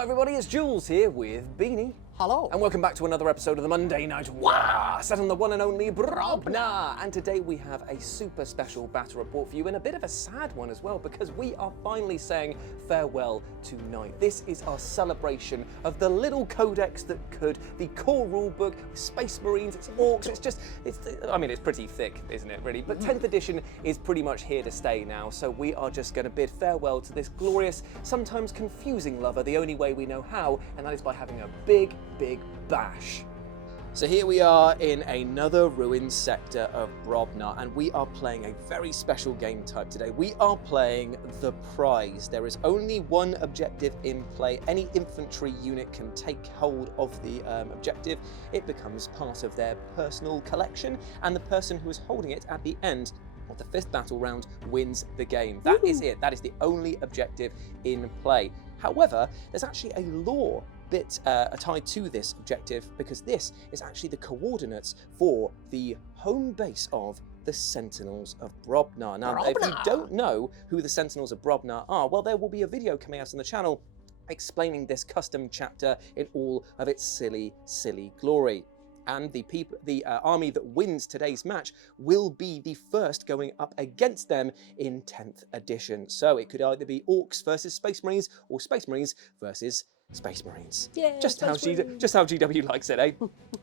Hello everybody, it's Jules here with Beanie. Hello. And welcome back to another episode of the Monday Night WAAAGH, set on the one and only Brobna. And today we have a super special battle report for you, and a bit of a sad one as well, because we are finally saying farewell to Ninth. This is our celebration of the little codex that could, the core rulebook, Space Marines, it's orcs, it's pretty thick, isn't it, really? But 10th edition is pretty much here to stay now, so we are just going to bid farewell to this glorious, sometimes confusing lover the only way we know how, and that is by having a big bash. So here we are in another ruined sector of Brobna, and we are playing a very special game type today. We are playing the prize. There is only one objective in play. Any infantry unit can take hold of the objective. It becomes part of their personal collection, and the person who is holding it at the end of the 5th battle round wins the game. That is it. That is the only objective in play. However, there's actually a lore bit tied to this objective, because this is actually the coordinates for the home base of the Sentinels of Brobna. Now, if you don't know who the Sentinels of Brobna are, well, there will be a video coming out on the channel explaining this custom chapter in all of its silly glory. And the army that wins today's match will be the first going up against them in 10th edition. So it could either be Orcs versus Space Marines, or Space Marines versus Space Marines. Yeah, just how GW likes it, eh?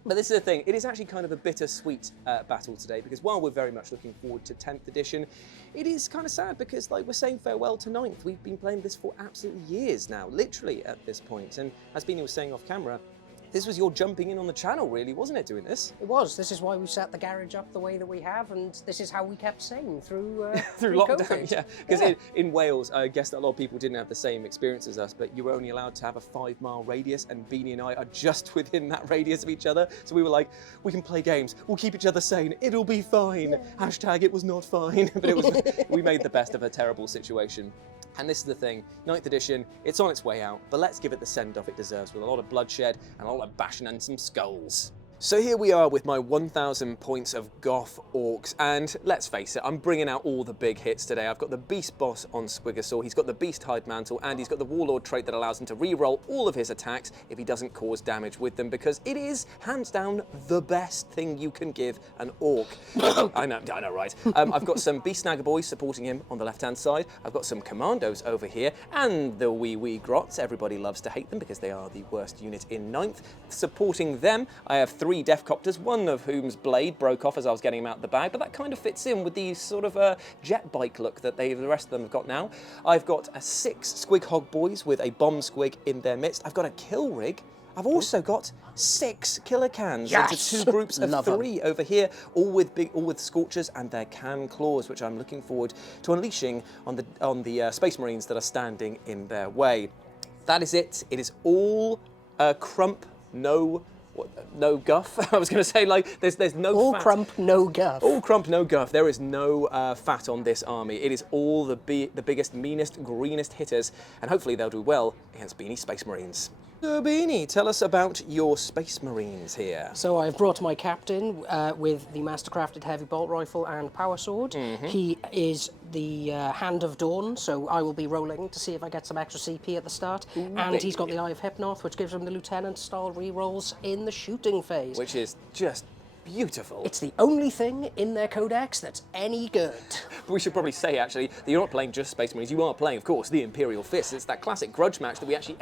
But this is the thing, it is actually kind of a bittersweet battle today, because while we're very much looking forward to 10th edition, it is kind of sad because, like, we're saying farewell to 9th. We've been playing this for absolutely years now, literally at this point. And as Beanie was saying off camera, this was your jumping in on the channel, really, wasn't it, doing this? It was. This is why we set the garage up the way that we have, and this is how we kept sane through through lockdown, COVID. yeah. Because in Wales, I guess that a lot of people didn't have the same experience as us, but you were only allowed to have a 5-mile radius, and Beanie and I are just within that radius of each other. So we were like, we can play games, we'll keep each other sane, it'll be fine. Yeah. Hashtag it was not fine. But it was, we made the best of a terrible situation. And this is the thing, 9th edition, it's on its way out, but let's give it the send-off it deserves, with a lot of bloodshed and a lot of bashing and some skulls. So here we are with my 1,000 points of Goth Orcs, and let's face it, I'm bringing out all the big hits today. I've got the Beast Boss on Squigasaur, he's got the Beast Hide Mantle, and he's got the Warlord trait that allows him to re-roll all of his attacks if he doesn't cause damage with them, because it is, hands down, the best thing you can give an Orc. I know, right. I've got some Beast Snagger Boys supporting him on the left-hand side. I've got some Commandos over here, and the wee Grots. Everybody loves to hate them because they are the worst unit in 9th. Supporting them, I have 3 Deathcopters, one of whom's blade broke off as I was getting him out of the bag, but that kind of fits in with the sort of jet bike look that the rest of them have got now. I've got 6 Squig Hog Boys with a bomb squig in their midst. I've got a kill rig. I've also got 6 killer cans into 2 groups of 3 over here, all with Scorchers and their can claws, which I'm looking forward to unleashing on the Space Marines that are standing in their way. That is it. It is all crump, no guff. I was going to say, like, there's no all fat. Crump, no guff. All crump, no guff. There is no fat on this army. It is all the biggest, meanest, greenest hitters, and hopefully they'll do well against Beanie Space Marines. So Beanie, tell us about your Space Marines here. So I've brought my captain with the mastercrafted heavy bolt rifle and power sword. He is the Hand of Dawn, so I will be rolling to see if I get some extra CP at the start. And he's got the Eye of Hypnoth, which gives him the Lieutenant-style rerolls in the shooting phase. Which is just beautiful. It's the only thing in their codex that's any good. But we should probably say, actually, that you're not playing just Space Marines. You are playing, of course, the Imperial Fist. It's that classic grudge match that we actually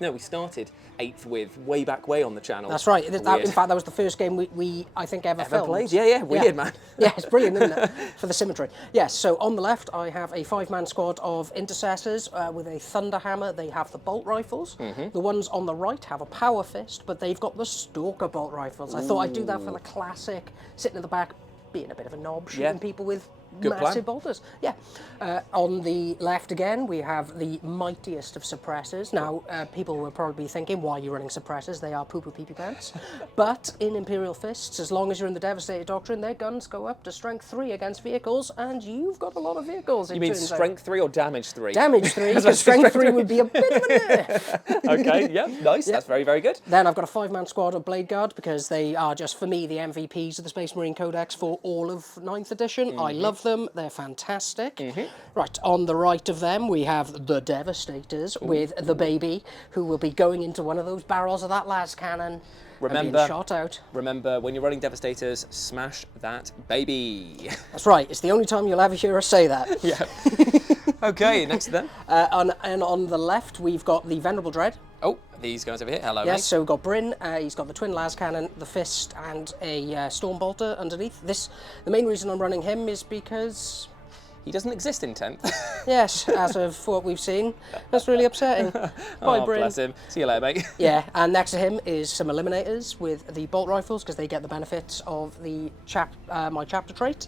we started 8th with way back on the channel. That's right. In fact, that was the first game we I think, ever filmed. Played? Yeah, weird, man. Yeah, it's brilliant, isn't it? For the symmetry. Yes, so on the left, I have a 5-man squad of intercessors with a thunder hammer. They have the bolt rifles. The ones on the right have a power fist, but they've got the stalker bolt rifles. I thought I'd do that for the classic, sitting at the back, being a bit of a knob, shooting people with massive bolters. Yeah. On the left again, we have the mightiest of suppressors. Now, people will probably be thinking, why are you running suppressors? They are poo-poo pee-pee pants. But in Imperial Fists, as long as you're in the Devastator Doctrine, their guns go up to strength 3 against vehicles, and you've got a lot of vehicles. You mean strength 3 or damage 3? Damage 3, because strength 3 would be a bit of a nerf. Okay, yeah, nice. Yep. That's very, very good. Then I've got a 5-man squad of Blade Guard, because they are just, for me, the MVPs of the Space Marine Codex for all of 9th edition. I love them. They're fantastic. Right, on the right of them, we have the Devastators with the baby, who will be going into one of those barrels of that las cannon and being shot out. Remember, when you're running Devastators, smash that baby. That's right. It's the only time you'll ever hear us say that. Yeah. Okay, next to them. And on the left, we've got the Venerable Dread. Oh, these guys over here. Hello, Yes, mate. so we've got Bryn, he's got the twin las cannon, the fist, and a storm bolter underneath. The main reason I'm running him is because... He doesn't exist in 10th. Yes, as of what we've seen. That's really upsetting. Bye, Bryn. Bless him. See you later, mate. Yeah, and next to him is some Eliminators with the bolt rifles, because they get the benefits of the my chapter trait.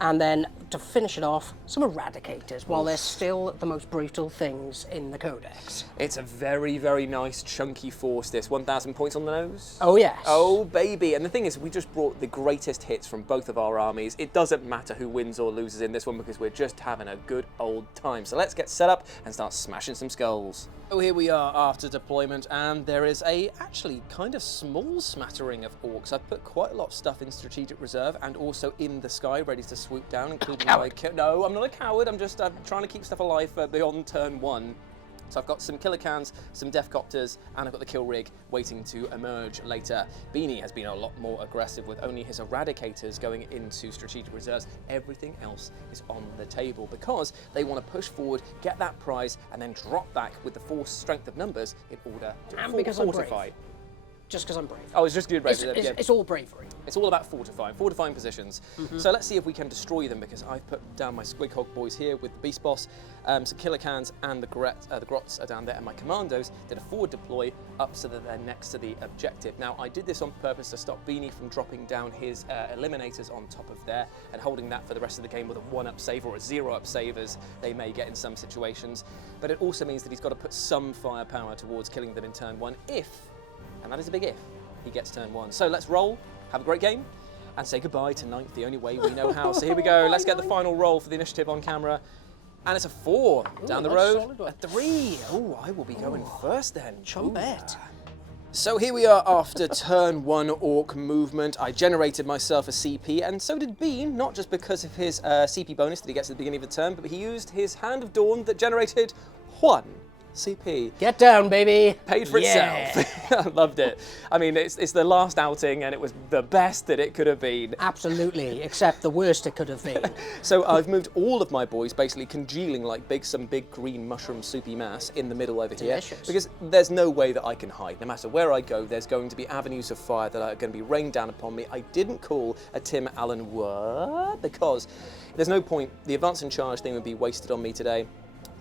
And then, to finish it off, some Eradicators, while they're still the most brutal things in the Codex. It's a very, very nice, chunky force, this. 1,000 points on the nose. Oh, yes. Oh, baby. And the thing is, we just brought the greatest hits from both of our armies. It doesn't matter who wins or loses in this one, because we're just having a good old time. So let's get set up and start smashing some skulls. So here we are after deployment, and there is a actually kind of small smattering of orcs. I've put quite a lot of stuff in strategic reserve and also in the sky, ready to swoop down, including my... No, I'm not a coward. I'm just trying to keep stuff alive beyond turn 1. So I've got some killer cans, some deathcopters, and I've got the kill rig waiting to emerge later. Beanie has been a lot more aggressive with only his Eradicators going into strategic reserves. Everything else is on the table because they want to push forward, get that prize, and then drop back with the force strength of numbers in order to fortify. Just because I'm brave. Oh, it's just good brave. It's all bravery. It's all about fortifying positions. So let's see if we can destroy them, because I've put down my Squig Hog boys here with the Beast Boss, some Killer Cans, and the Grots are down there, and my Commandos did a forward deploy up so that they're next to the objective. Now, I did this on purpose to stop Beanie from dropping down his Eliminators on top of there and holding that for the rest of the game with a 1-up save or a 0-up save, as they may get in some situations. But it also means that he's got to put some firepower towards killing them in turn 1 if, and that is a big if, he gets turn 1. So let's roll, have a great game, and say goodbye to 9th the only way we know how. So here we go, let's get the final roll for the initiative on camera. And it's a 4 down the road. A 3. Oh, I will be going first then. Chumbet. So here we are after turn 1 orc movement. I generated myself a CP, and so did Bean, not just because of his CP bonus that he gets at the beginning of the turn, but he used his Hand of Dawn that generated 1 CP. Get down, baby. Paid for itself. I loved it. I mean, it's the last outing, and it was the best that it could have been. Absolutely, except the worst it could have been. So I've moved all of my boys basically congealing like some big green mushroom soupy mass in the middle over Delicious. here, because there's no way that I can hide. No matter where I go, there's going to be avenues of fire that are going to be rained down upon me. I didn't call a Tim Allen word because there's no point. The advance and charge thing would be wasted on me today.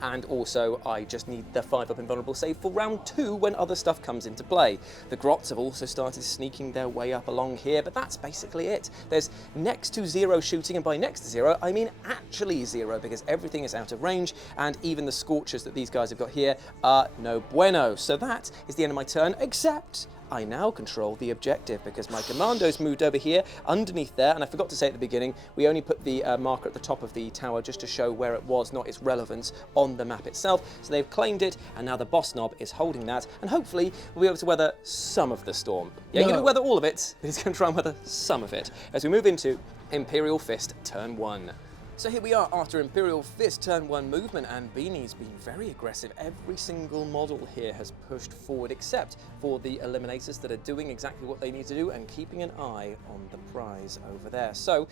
And also, I just need the 5-up invulnerable save for round 2 when other stuff comes into play. The Grots have also started sneaking their way up along here, but that's basically it. There's next to 0 shooting, and by next to 0, I mean actually 0, because everything is out of range, and even the Scorchers that these guys have got here are no bueno. So that is the end of my turn, except I now control the objective because my commandos moved over here underneath there, and I forgot to say at the beginning, we only put the marker at the top of the tower just to show where it was, not its relevance on the map itself. So they've claimed it, and now the boss knob is holding that, and hopefully we'll be able to weather some of the storm. Yeah, you're going to weather all of it, but he's going to try and weather some of it as we move into Imperial Fist turn 1. So here we are after Imperial Fist turn 1 movement, and Beanie's been very aggressive. Every single model here has pushed forward except for the Eliminators that are doing exactly what they need to do and keeping an eye on the prize over there. So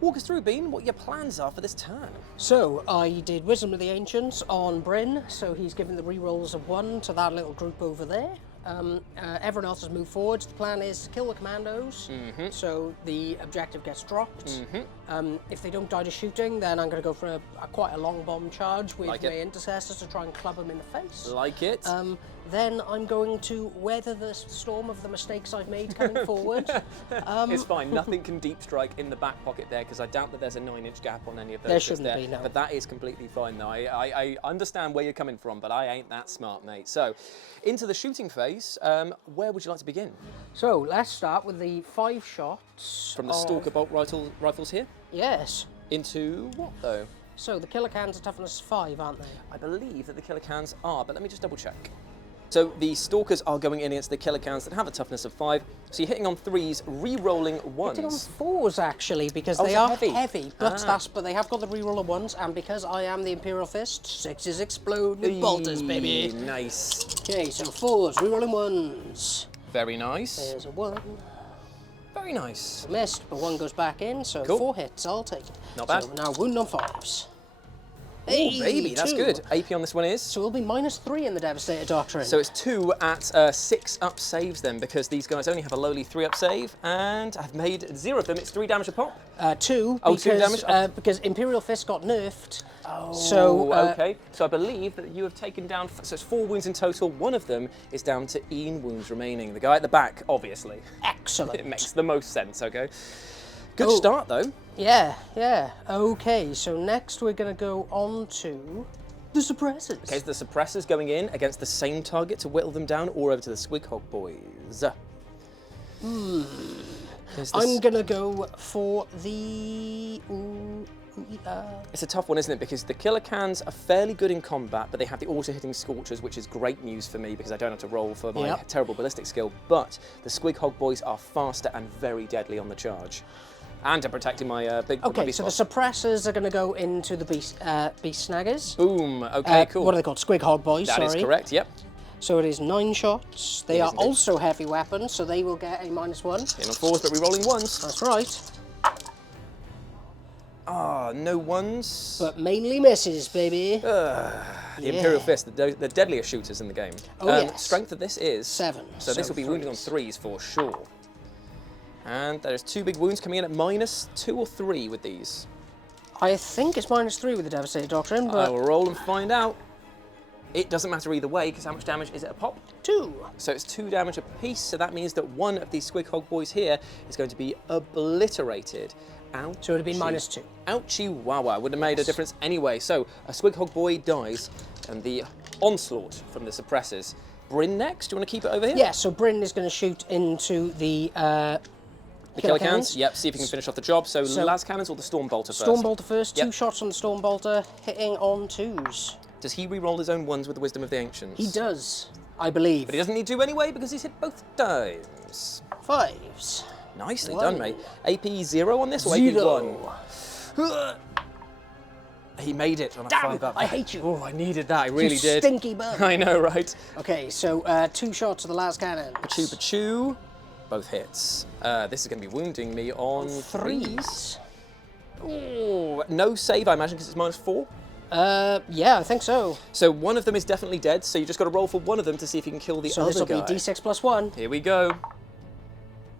walk us through, Bean, what your plans are for this turn. So I did Wisdom of the Ancients on Bryn, so he's given the rerolls of 1 to that little group over there. Everyone else has moved forward. The plan is to kill the commandos, so the objective gets dropped. If they don't die to shooting, then I'm going to go for quite a long bomb charge with my intercessors to try and club them in the face. Like it. Then I'm going to weather the storm of the mistakes I've made coming forward. It's fine. Nothing can deep strike in the back pocket there, because I doubt that there's a 9-inch gap on any of those. There shouldn't be, no. But that is completely fine, though. I understand where you're coming from, but I ain't that smart, mate. So, into the shooting phase, where would you like to begin? So, let's start with the 5 shots. From the Stalker bolt rifles here? Yes. Into what, though? So, the killer cans are toughness 5, aren't they? I believe that the killer cans are, but let me just double check. So the Stalkers are going in against the Killer Cans that have a toughness of 5. So you're hitting on 3s, re-rolling 1s. Hitting on 4s actually, because Oh, they so are heavy. heavy. But they have got the re-roller 1s, and because I am the Imperial Fist, 6s explode with bolters, baby. Nice. Okay, so 4s, re-rolling 1s. Very nice. There's a 1. Very nice. Missed, but 1 goes back in, so Cool. 4 hits, I'll take it. Not bad. So now wound on 5s. Oh, baby, that's 2. good. AP on this one is. So we'll be -3 in the Devastator Doctrine. So it's 2 at 6 up saves then, because these guys only have a lowly 3 up save, and I've made 0 of them. It's 3 damage a pop. 2, Oh, because, 2 damage? because Imperial Fist got nerfed. Oh, so, okay. So I believe that you have taken down, so it's 4 wounds in total. 1 of them is down to Ian wounds remaining. The guy at the back, obviously. Excellent. It makes the most sense, okay? Good start, though. Yeah, yeah. Okay, so next we're going to go on to the suppressors. Okay, so the suppressors going in against the same target to whittle them down, or over to the Squighog boys. I'm going to go for the... It's a tough one, isn't it? Because the Killer Cans are fairly good in combat, but they have the auto-hitting Scorchers, which is great news for me because I don't have to roll for my terrible ballistic skill. But the Squighog boys are faster and very deadly on the charge. And I'm protecting my big Okay, beast so the suppressors are going to go into the beast snaggers. Boom. Okay, cool. What are they called? Squighog boys, That is correct, yep. So it is 9 shots. They are also heavy weapons, so they will get a -1. In on 4s, but re-rolling 1s. That's right. Ah, no 1s. But mainly misses, baby. The Imperial Fist, the deadliest shooters in the game. Oh, yes. Strength of this is 7. So this will be wounding on 3s for sure. And there's 2 big wounds coming in at -2 or 3 with these. I think it's -3 with the Devastator Doctrine, I but will roll and find out. It doesn't matter either way, because how much damage is it a pop? 2. So it's 2 damage a piece, so that means that one of these Squighog boys here is going to be obliterated. Ouchie. So it would have been -2. Ouchie wawa, would have made a difference anyway. So a Squighog boy dies, and the onslaught from the suppressors. Bryn next, do you want to keep it over here? Yeah, so Bryn is going to shoot into the Killer Cans? Yep, see if you can finish off the job. So Las Cannons or the Storm Bolter first? Storm Bolter first, Yep. 2 shots on the Storm Bolter, hitting on 2s. Does he re-roll his own 1s with the Wisdom of the Ancients? He does, I believe. But he doesn't need to anyway, because he's hit both times. 5s. Nicely 1. done, mate. AP 0 on this, or AP 1? 0. He made it on a Damn, 5 up. I hate you. Oh, I needed that, I really You did. stinky bug. I know, right? Okay, so 2 shots of the Las Cannons. Pachu. Both hits. This is going to be wounding me on 3s. Oh, no save, I imagine, because it's -4. Yeah, I think so. So one of them is definitely dead, so you just got to roll for one of them to see if you can kill the So other this will guy. be D6 + 1. Here we go.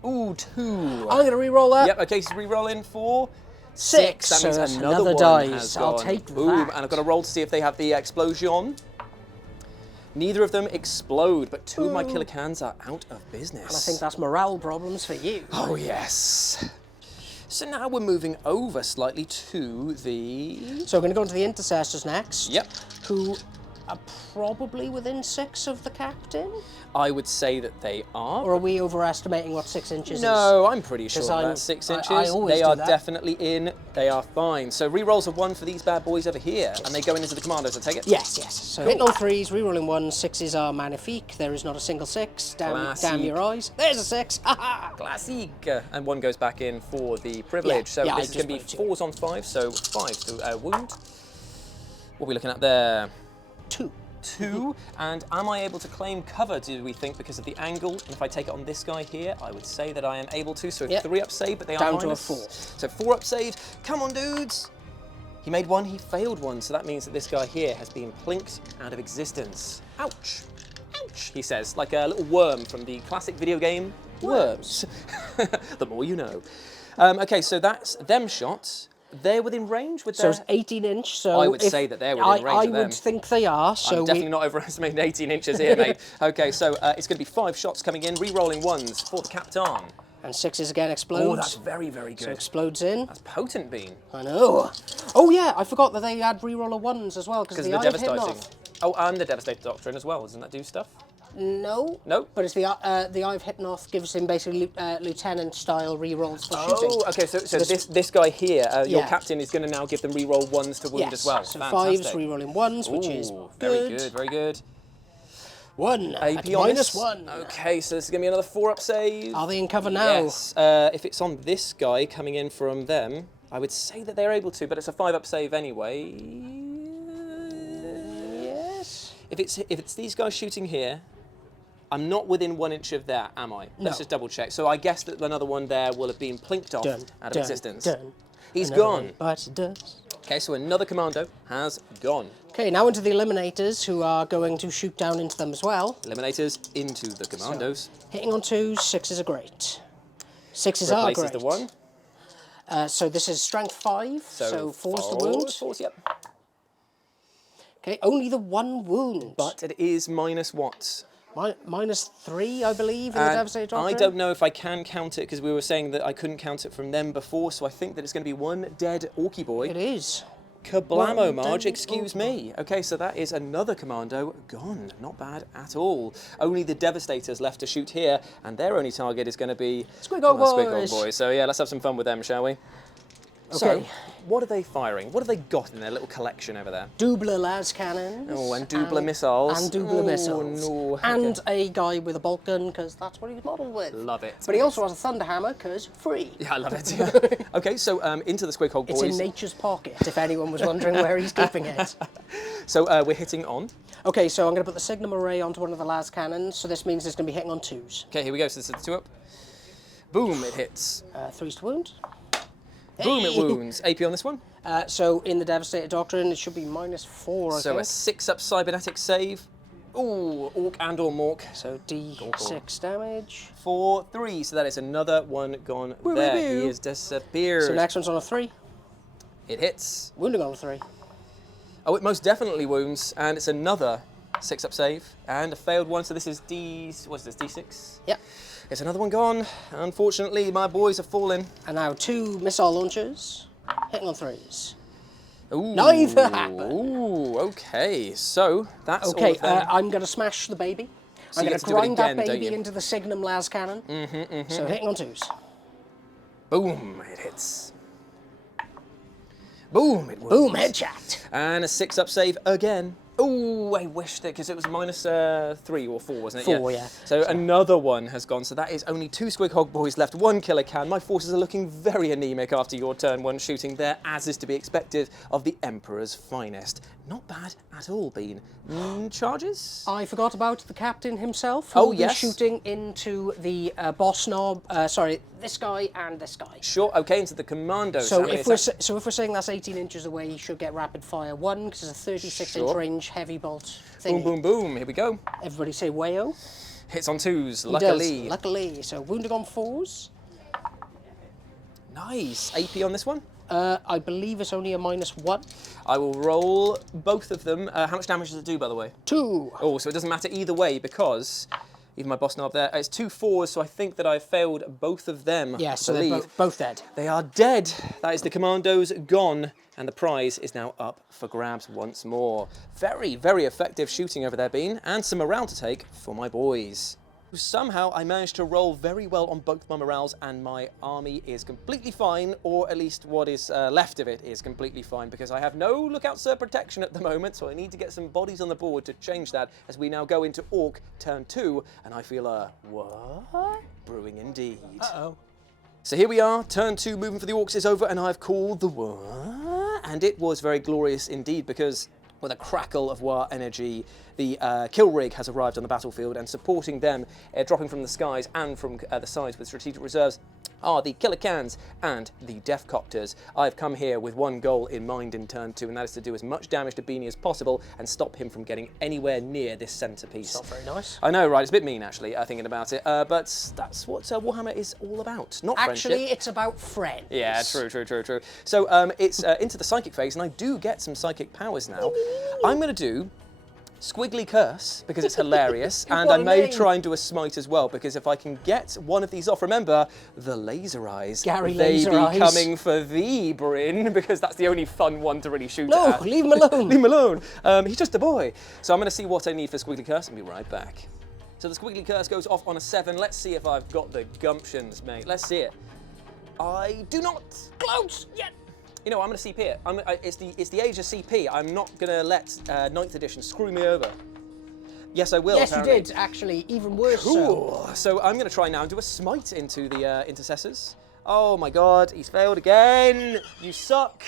Ooh, 2. I'm going to re-roll that. Yep, okay, so re-roll in for 6. That so means that's another one dice. has I'll gone. take Boom, that. and I've got to roll to see if they have the explosion. Neither of them explode, but 2 of my Killer Cans are out of business. And I think that's morale problems for you. Oh, yes. So now we're moving over slightly to the... So we're going to go into the Intercessors next. Yep. Who are probably within 6 of the Captain? I would say that they are. Or are we overestimating what 6 inches is? No, I'm pretty sure 'Cause that's 6 inches. I always They do are that. definitely in. They are fine. So re-rolls of 1 for these bad boys over here, and they go into the commandos, I take it? Yes, yes. So hitting on 3s, re-rolling 1s, 6s are magnifique. There is not a single 6. Damn your eyes. There's a 6. Classique. And 1 goes back in for the privilege. So yeah, this is going to be 4s on 5, so 5 to wound. What are we looking at there? 2. 2, and am I able to claim cover, do we think, because of the angle? And if I take it on this guy here, I would say that I am able to. So 3 up save, but they are down to a minus. 4. So 4 up saved. Come on, dudes! He made 1, he failed 1, so that means that this guy here has been plinked out of existence. Ouch! Ouch! He says, like a little worm from the classic video game Worms. The more you know. Okay, so that's them shots. They're within range with So their... it's 18 inch. So I would say that they're within range I of them. would think they are. So I'm definitely not overestimating 18 inches here, mate. Okay, so it's going to be 5 shots coming in, re-rolling 1s for the Captain. And 6s again explodes. Oh, that's very, very good. So explodes in. That's potent, Bean. I know. Oh yeah, I forgot that they had reroller 1s as well because Because the of the eye hit devastating. off. Oh, and the Devastator Doctrine as well. Doesn't that do stuff? No. No? But it's the eye of Hitnoth gives him basically lieutenant style rerolls for shooting. Oh, okay. So this guy here, your Yeah. Captain, is going to now give them re-roll 1s to wound Yes. as well. So Fantastic. 5s rerolling 1s, which is very good. good. Very good. 1. AP At on minus this. 1. Okay, so this is going to be another 4-up save. Are they in cover now? Yes. If it's on this guy coming in from them, I would say that they're able to, but it's a 5-up save anyway. Yes. If it's these guys shooting here, I'm not within 1 inch of that, am I? No. Let's just double check. So I guess that another one there will have been plinked off out of existence. Done. He's Another gone. one bites the dust. Okay, so another commando has gone. Okay, now into the eliminators, who are going to shoot down into them as well. Eliminators into the commandos. Hitting on 2s, 6s are great. 6s are Replaces great. the 1. So this is strength 5, so 4's the wound. 4's, yep. Okay, only the 1 wound. But it is minus what? Minus 3, I believe, in the Devastator Doctrine. I don't know if I can count it, because we were saying that I couldn't count it from them before, so I think that it's going to be 1 dead Orky boy. It is. Kablamo, Marge, excuse me. Okay, so that is another commando gone. Not bad at all. Only the Devastators left to shoot here, and their only target is going to be Squiggle Squiggle boys. So yeah, let's have some fun with them, shall we? Okay. So, what are they firing? What have they got in their little collection over there? Double las cannons. Oh, and double missiles. And double missiles. No. And a guy with a bolt gun, because that's what he's modelled with. Love it. But he also has a thunder hammer, because free. Yeah, I love it. Yeah. Okay, so into the Squighog boys. It's in nature's pocket, if anyone was wondering where he's keeping it. So we're hitting on. Okay, so I'm going to put the Signum Array onto one of the las cannons, so this means it's going to be hitting on 2s. Okay, here we go. So this is the 2-up. Boom, it hits. 3's to wound. Boom, it Hey! wounds. AP on this one. So in the Devastator Doctrine, it should be minus 4, I So a think. 6-up cybernetic save. Ooh, Orc and or Mork. So D6 damage. 4, 3. So that is another one gone Woo, there. woo, woo. He has disappeared. So next one's on a 3. It hits. Wounding on a 3. Oh, it most definitely wounds, and it's another 6-up save and a failed one. So this is what's this? D6. Yep. It's another one gone. Unfortunately, my boys have fallen. And now 2 missile launchers, hitting on 3s. Ooh. Neither happened. Ooh, okay. So that's all Okay, of them. I'm going to smash the baby. So I'm you going get to to do it grind again, that don't baby you? into the Signum las cannon. So hitting on 2s. Boom, it hits. Boom, it wounds. Boom, headshot. And a 6-up save again. Ooh, I wished it, because it was minus 3 or 4, wasn't it? 4, yeah. So another one has gone. So that is only 2 Squighog boys left, 1 killer can. My forces are looking very anemic after your turn 1 shooting there, as is to be expected of the Emperor's finest. Not bad at all, Bean. Charges? I forgot about the captain himself, who Oh, will be yes. shooting into the boss knob. Sorry, this guy and this guy. Sure, okay, into the commandos. So How many if is that? we're saying that's 18 inches away, he should get rapid fire 1 because it's a 36-inch Sure. range heavy bolt Boom, thingy. boom, boom. Here we go. Everybody say wayo. Hits on 2s, He luckily. does, luckily. So wounding on 4s. Nice. AP on this one? I believe it's only a minus 1. I will roll both of them. How much damage does it do, by the way? 2. Oh, so it doesn't matter either way, because even my boss knob there, it's 2 4s, so I think that I failed both of them. Yeah, I so they're believe. both dead. They are dead. That is the commandos gone, and the prize is now up for grabs once more. Very, very effective shooting over there, Bean, and some morale to take for my boys. Somehow I managed to roll very well on both my morales, and my army is completely fine, or at least what is left of it is completely fine, because I have no lookout sir protection at the moment, so I need to get some bodies on the board to change that as we now go into Orc turn 2, and I feel a what? Brewing indeed. Uh-oh. So here we are, turn 2 movement for the Orcs is over, and I've called the what? And it was very glorious indeed, because with a crackle of war energy, the kill rig has arrived on the battlefield, and supporting them, dropping from the skies and from the sides with strategic reserves, are the killer cans and the death copters. I've come here with one goal in mind in turn 2, and that is to do as much damage to Beanie as possible and stop him from getting anywhere near this centerpiece. Not very nice. I know, right? It's a bit mean, actually, thinking about it, but that's what Warhammer is all about, not Actually, friendship. it's about friends. Yeah, true. So it's into the psychic phase, and I do get some psychic powers now. I'm going to do Squiggly Curse, because it's hilarious, and I What a may name. try and do a Smite as well, because if I can get one of these off, remember, the Laser Eyes. Gary they Laser be Eyes. coming for thee, Bryn, because that's the only fun one to really shoot No, at. leave him alone. Leave him alone. He's just a boy. So I'm going to see what I need for Squiggly Curse and be right back. So the Squiggly Curse goes off on a 7. Let's see if I've got the gumptions, mate. Let's see it. I do not. Close yet. You know, I'm going to CP it. It's the age of CP. I'm not going to let 9th edition screw me over. Yes, I will. Yes, apparently. you did, actually. Even worse. Cool. So I'm going to try now and do a smite into the intercessors. Oh my god, he's failed again. You suck.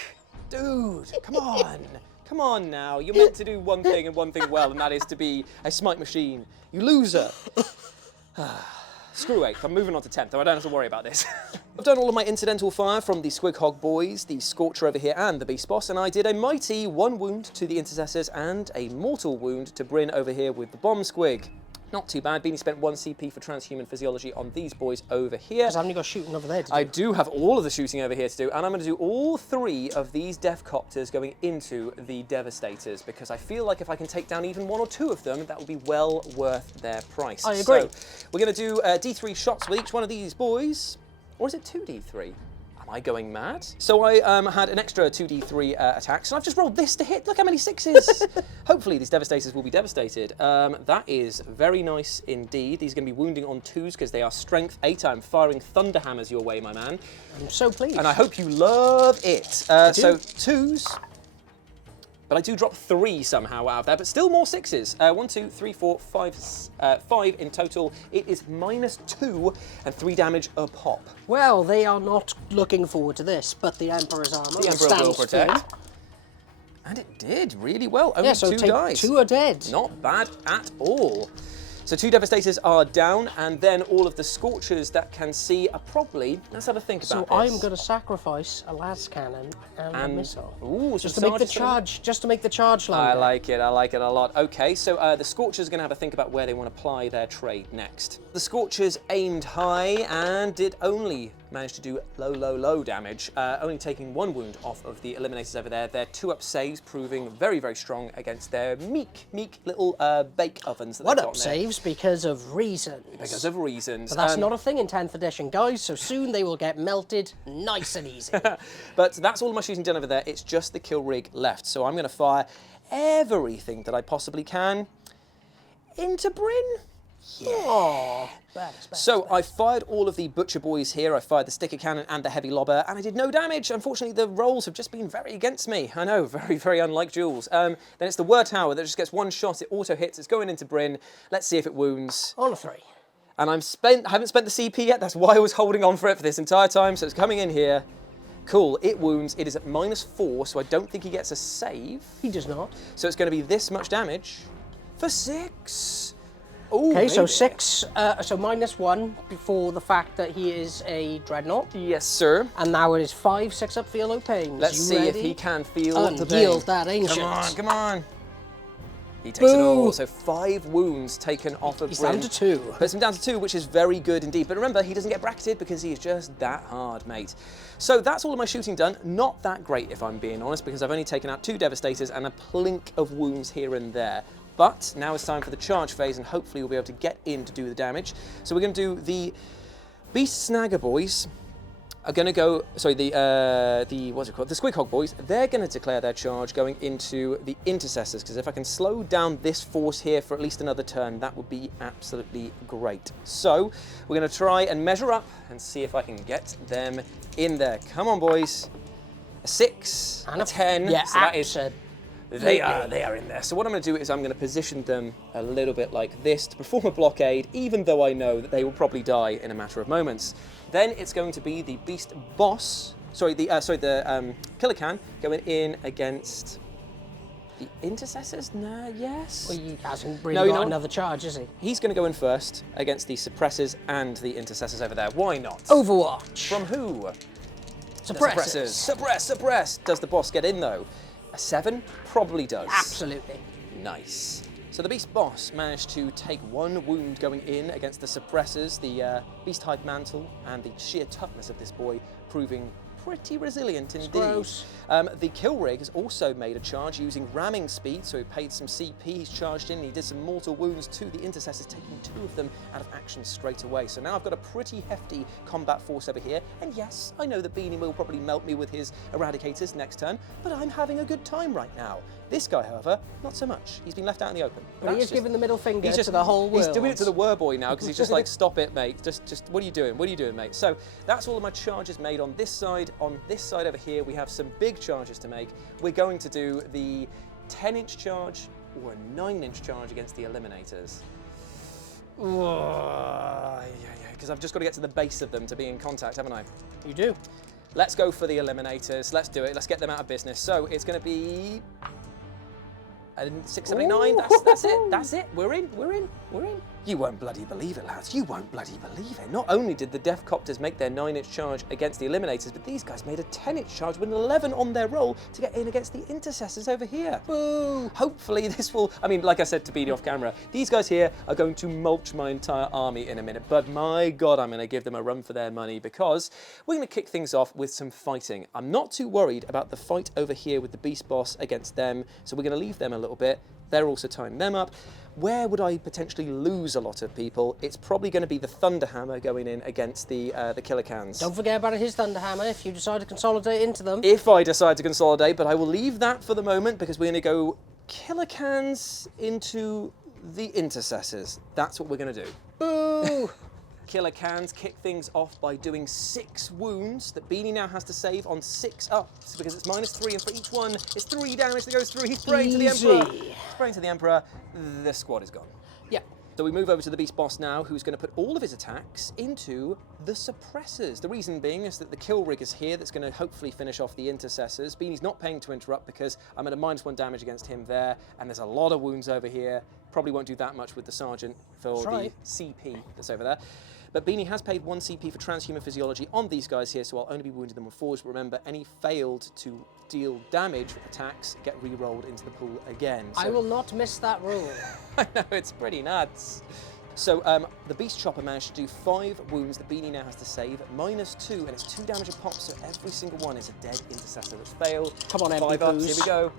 Dude, come on. Come on now. You're meant to do one thing and one thing well, and that is to be a smite machine. You loser. Screw 8th, I'm moving on to 10th, though I don't have to worry about this. I've done all of my incidental fire from the Squighog boys, the Scorcher over here, and the Beast Boss, and I did a mighty 1 wound to the intercessors and a mortal wound to Bryn over here with the Bomb Squig. Not too bad. Beanie spent 1 CP for transhuman physiology on these boys over here. Because I haven't got shooting over there, I do have all of the shooting over here to do, and I'm going to do all 3 of these Deathcopters going into the Devastators, because I feel like if I can take down even 1 or 2 of them, that will be well worth their price. I agree. So, we're going to do D3 shots with each one of these boys, or is it 2D3? Am I going mad? So I had an extra 2D3 attacks, and I've just rolled this to hit. Look how many 6s. Hopefully these Devastators will be devastated. That is very nice indeed. These are going to be wounding on 2s because they are strength 8. I'm firing Thunder Hammers your way, my man. I'm so pleased. And I hope you love it. So 2s. But I do drop 3 somehow out of there, but still more 6s. 1, 2, 3, 4, 5 in total. It is -2 and 3 damage a pop. Well, they are not looking forward to this, but the Emperor's armor The Emperor will protect. firm. And it did really well. Only Yeah, so 2 take dice. 2 are dead. Not bad at all. So 2 Devastators are down, and then all of the Scorchers that can see are probably... Let's have a think about So this. I'm going to sacrifice a las cannon and a missile. Ooh, just to make the charge. Just to make the charge longer. I like it a lot. Okay, so the Scorchers are going to have a think about where they want to apply their trade next. The Scorchers aimed high and did only manage to do low damage, only taking 1 wound off of the Eliminators over there. Their 2-up saves proving very, very strong against their meek little bake ovens that they've got 1-up in there. saves because of reasons. Because of reasons. But that's not a thing in 10th edition, guys, so soon they will get melted nice and easy. But that's all of my shooting done over there. It's just the kill rig left. So I'm going to fire everything that I possibly can into Bryn. Yeah. So I fired all of the Butcher Boys here. I fired the Sticker Cannon and the Heavy Lobber, and I did no damage. Unfortunately, the rolls have just been very against me. I know, very, very unlike Jules. Then it's the Whir Tower that just gets 1 shot. It auto hits. It's going into Bryn. Let's see if it wounds. On a 3. And I haven't spent the CP yet. That's why I was holding on for it for this entire time. So it's coming in here. Cool, it wounds. It is at -4, so I don't think he gets a save. He does not. So it's going to be this much damage for 6. Ooh, Okay, so maybe. 6, so -1 before the fact that he is a Dreadnought. Yes, sir. And now it is 5 6-up feel no pains. Let's You see ready? if he can feel the pain. Unhealed that ancient. Come on. He takes it all. Boo. So 5 wounds taken off of He's Bryn. down to 2. Puts him down to 2, which is very good indeed. But remember, he doesn't get bracketed because he is just that hard, mate. So that's all of my shooting done. Not that great, if I'm being honest, because I've only taken out 2 Devastators and a plink of wounds here and there. But now it's time for the charge phase, and hopefully we'll be able to get in to do the damage. So we're going to do the Beast Snagger boys. Are going to go, sorry, what's it called? The Squighog boys. They're going to declare their charge going into the Intercessors, because if I can slow down this force here for at least another turn, that would be absolutely great. So we're going to try and measure up and see if I can get them in there. Come on, boys. A 6, And a 10. Yeah, so that is. They They are in there. So what I'm going to do is I'm going to position them a little bit like this to perform a blockade, even though I know that they will probably die in a matter of moments. Then it's going to be the Beast Boss, the Killer Can going in against the Intercessors. Nah, yes. Well, he hasn't really got another charge, is he? He's going to go in first against the Suppressors and the Intercessors over there. Why not? Overwatch. From who? Suppressors. Suppress. Does the boss get in though? A 7? Probably does. Absolutely. Nice. So the Beast Boss managed to take 1 wound going in against the Suppressors, the Beast-Hide Mantle, and the sheer toughness of this boy proving pretty resilient indeed. Gross. The Kill Rig has also made a charge using ramming speed, so he paid some CP, he's charged in, he did some mortal wounds to the Intercessors, taking 2 of them out of action straight away. So now I've got a pretty hefty combat force over here, and yes, I know that Beanie will probably melt me with his Eradicators next turn, but I'm having a good time right now. This guy, however, not so much. He's been left out in the open. But he is giving the middle finger to the whole world. He's doing it to the Whir boy now, because he's just like, stop it, mate. Just, what are you doing? What are you doing, mate? So that's all of my charges made on this side. On this side over here, we have some big charges to make. We're going to do the 10-inch charge or a 9-inch charge against the Eliminators? Because I've just got to get to the base of them to be in contact, haven't I? You do. Let's go for the Eliminators. Let's do it. Let's get them out of business. So it's going to be a 679. That's it. That's it. We're in. We're in. We're in. You won't bloody believe it, lads. You won't bloody believe it. Not only did the Deathcopters make their 9-inch charge against the Eliminators, but these guys made a 10-inch charge with an 11 on their roll to get in against the Intercessors over here. Boo! Hopefully this will... I mean, like I said to Beanie off camera, these guys here are going to mulch my entire army in a minute, but my God, I'm going to give them a run for their money because we're going to kick things off with some fighting. I'm not too worried about the fight over here with the Beast Boss against them, so we're going to leave them a little bit. They're also tying them up. Where would I potentially lose a lot of people? It's probably going to be the Thunderhammer going in against the Killer Cans. Don't forget about his Thunderhammer if you decide to consolidate into them. If I decide to consolidate, but I will leave that for the moment because we're going to go Killer Cans into the Intercessors. That's what we're going to do. Boo! Killer Cans kick things off by doing 6 wounds that Beanie now has to save on 6 ups because it's -3, and for each one it's 3 damage that goes through. He's praying to the Emperor. He's praying to the Emperor. The squad is gone. Yeah. So we move over to the Beast Boss now, who's going to put all of his attacks into the suppressors. The reason being is that the kill rig is here that's going to hopefully finish off the Intercessors. Beanie's not paying to interrupt because I'm at a -1 damage against him there, and there's a lot of wounds over here. Probably won't do that much with the Sergeant for the CP that's over there. But Beanie has paid 1 CP for transhuman physiology on these guys here, so I'll only be wounding them on 4s. But remember, any failed to deal damage attacks get re-rolled into the pool again. So... I will not miss that rule. I know, it's pretty nuts. So the Beast Chopper managed to do 5 wounds that Beanie now has to save, -2, and it's 2 damage a pop, so every single one is a dead Intercessor that's failed. Come on, MP 5 ups, Poos. here we go.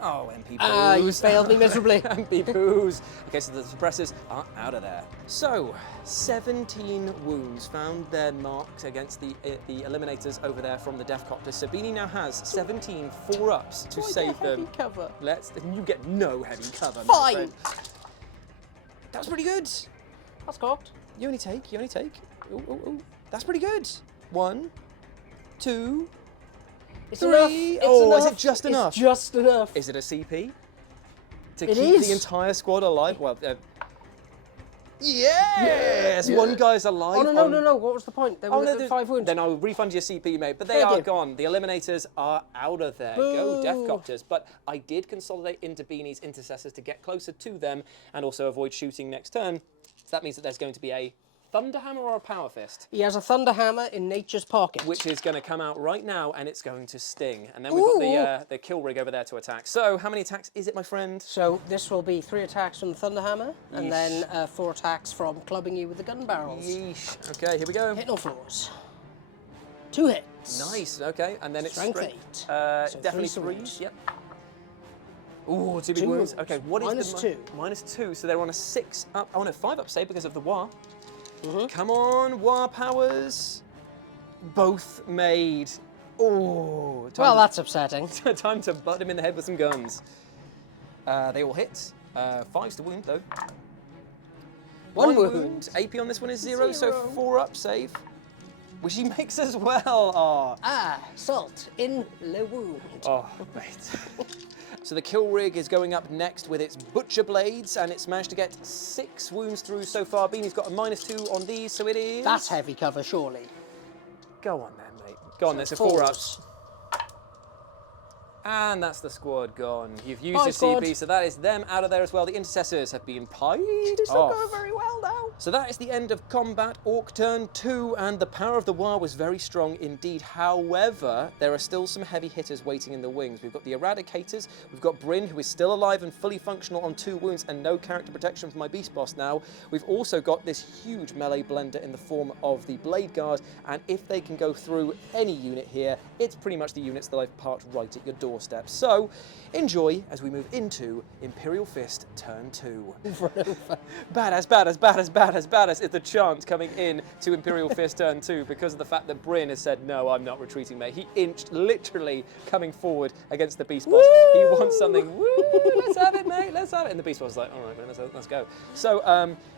Oh, MP Poos. Ah, you failed me miserably. MP Poos. Okay, so the suppressors are out of there. So, 17 wounds found their marks against the Eliminators over there from the Deathcopters. So Beanie now has 17 4-ups to save them. Heavy cover. You get no heavy cover. Fine. That was pretty good. That's cocked. You only take. Ooh, ooh, ooh. That's pretty good. 1, 2, It's 3. enough. It's oh, enough. is it just enough? It's just enough. Is it a CP? To It keep is. the entire squad alive? Well, yes! One guy's alive. Oh, no. What was the point? There were 5 wounds. Then I'll refund your CP, mate. But they Thank are you. gone. The Eliminators are out of there. Boo. Go Deathcopters. But I did consolidate into Beanie's Intercessors to get closer to them and also avoid shooting next turn. So that means that there's going to be a Thunderhammer or a Power Fist. He has a Thunderhammer in Nature's Pocket. Which is going to come out right now, and it's going to sting. And then we've got the kill rig over there to attack. So how many attacks is it, my friend? So this will be 3 attacks from the Thunderhammer, and then 4 attacks from clubbing you with the gun barrels. Yeesh. Okay, here we go. Hit no flaws. 2 hits. Nice. Okay, and then it's Strength strength. 8. So Definitely 3 3s. Yep. Ooh, 2 big wounds. Okay, what is the -2. -2? So they're on a 6 up. Oh no, 5 up save because of the WAAAGH. Come on, WAAAGH powers. Both made. Oh. Well, that's upsetting. Time to butt him in the head with some guns. They all hit. 5s to wound though. 1 wound. AP on this one is 0, so 4 up save. Which he makes as well. Oh. Salt in le wound. Oh, mate. So the kill rig is going up next with its butcher blades, and it's managed to get 6 wounds through so far. Beanie's got a -2 on these, so it is... That's heavy cover, surely. Go on then, mate. Go on, there's a 4-ups. And that's the squad gone. You've used your CP, so that is them out of there as well. The Intercessors have been pied It's not going very well now. So that is the end of combat, Orc turn 2, and the power of the WAAAGH was very strong indeed. However, there are still some heavy hitters waiting in the wings. We've got the Eradicators, we've got Bryn, who is still alive and fully functional on 2 wounds and no character protection for my Beast Boss now. We've also got this huge melee blender in the form of the Blade Guard, and if they can go through any unit here, it's pretty much the units that I've parked right at your doorstep. So, enjoy as we move into Imperial Fist turn 2. Badass is the chant coming in to Imperial Fist turn 2 because of the fact that Bryn has said, no, I'm not retreating, mate. He inched, literally coming forward against the Beast Boss. He wants something, woo, let's have it, mate, let's have it. And the Beast Boss is like, all right, man, let's go. So,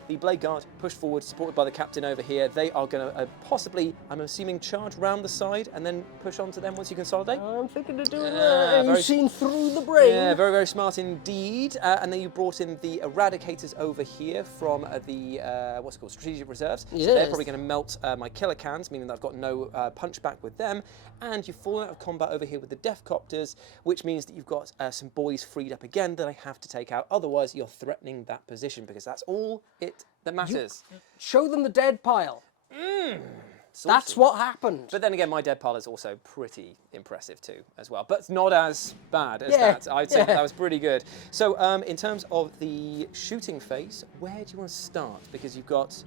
the Blade Guard pushed forward, supported by the Captain over here. They are going to possibly, I'm assuming, charge round the side and then push onto them once you consolidate? I'm thinking of doing that. You've seen through the brain. Yeah, very, very smart indeed. And then you brought in the Eradicators over here from the, what's it called, Strategic Reserves. Yes. So they're probably going to melt my killer cans, meaning that I've got no punchback with them. And you've fallen out of combat over here with the Deathcopters, which means that you've got some boys freed up again that I have to take out. Otherwise, you're threatening that position, because that's all that matters. Show them the dead pile. Saucy. That's what happened. But then again, my dead pile is also pretty impressive too, as well. But not as bad as Yeah, that. I'd say that was pretty good. So in terms of the shooting phase, where do you want to start? Because you've got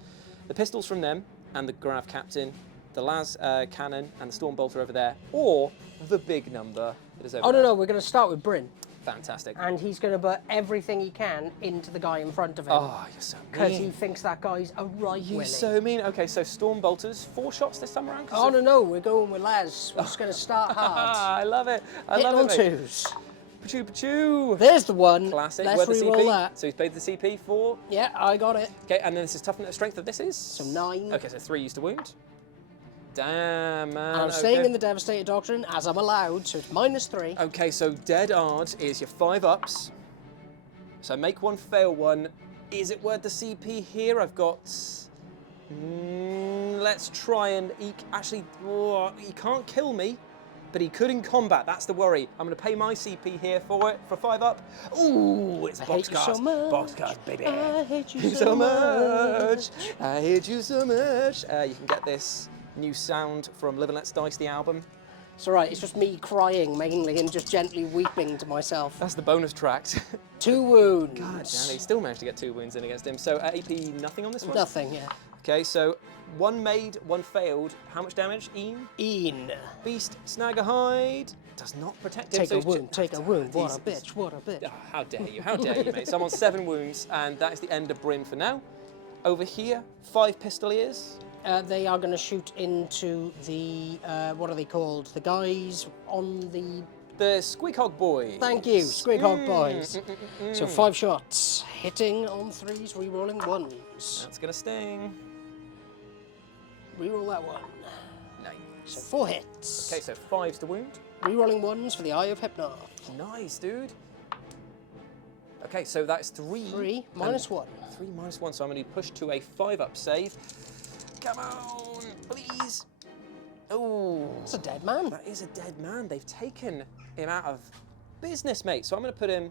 the pistols from them and the Grav Captain, the Las Cannon and the Storm Bolter over there, or the big number that is over there. No, we're going to start with Bryn. Fantastic. And he's going to put everything he can into the guy in front of him. Oh, you're so mean. Because he thinks that guy's a right You're willy. so mean. Okay, so Storm Bolters, 4 shots this time around? Oh, no, we're going with Laz. We're just going to start hard. I love it. I Hit love on it, mate. twos. Pachoo, pachoo. There's the one. Classic. Let's Where's the re-roll CP? that. So he's paid the CP for. Yeah, I got it. Okay, and then this is toughness, strength of this is? So 9. Okay, so 3 used to wound. Damn, man. And I'm staying in the Devastator Doctrine as I'm allowed, so it's -3. Okay, so Dead Ard is your 5 ups. So make 1, fail 1. Is it worth the CP here? I've got... let's try and... Actually, he can't kill me, but he could in combat. That's the worry. I'm going to pay my CP here for it, for 5 up. Ooh, it's I hate you so much. Boxcars, baby. I hate you so much. I hate you so much. You can get this new sound from Live and Let's Dice, the album. It's alright, it's just me crying mainly and just gently weeping to myself. That's the bonus track. 2 wounds. God damn, he still managed to get 2 wounds in against him. So AP nothing on this one? Nothing, yeah. Okay, so 1 made, 1 failed. How much damage? Een? Beast, Snagger Hide. Does not protect him. Take so a it's wound, take a wound. What a Jesus. bitch, what a bitch. Oh, how dare you, mate. So I'm on 7 wounds, and that is the end of Bryn for now. Over here, 5 pistoliers. They are going to shoot into the, what are they called? The guys on the... The Squeak Hog Boys. Thank you, Squig Hog Boys. So 5 shots, hitting on 3s, re-rolling 1s. That's gonna sting. Re-roll that one. Nice. So 4 hits. Okay, so 5's to wound. Re-rolling 1s for the Eye of Hypnoth. Nice, dude. Okay, so that's 3. 3, -1. 3 -1, so I'm going to push to a 5-up save. Come on, please. Oh, That's a dead man. that is a dead man. They've taken him out of business, mate. So I'm going to put him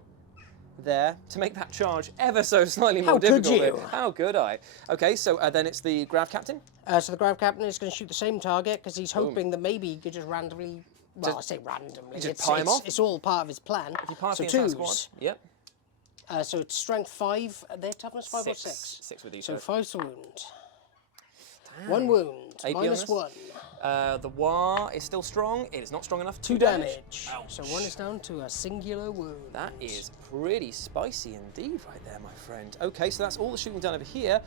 there to make that charge ever so slightly more How could difficult. you? How could I? Okay, so then it's the Grav Captain. So the Grav Captain is going to shoot the same target because he's hoping that maybe he could just randomly... Well, I say randomly. just pie him off? It's all part of his plan. If you pass So the entire 2s. squad. Yep. So it's strength 5. Their toughness 5 or 6? 6 with each. So 5's to wound. Damn. 1 wound. AP on this? -1. The War is still strong. It is not strong enough. 2 damage. Ouch. So 1 is down to a singular wound. That is pretty spicy indeed right there, my friend. Okay, so that's all the shooting done over here.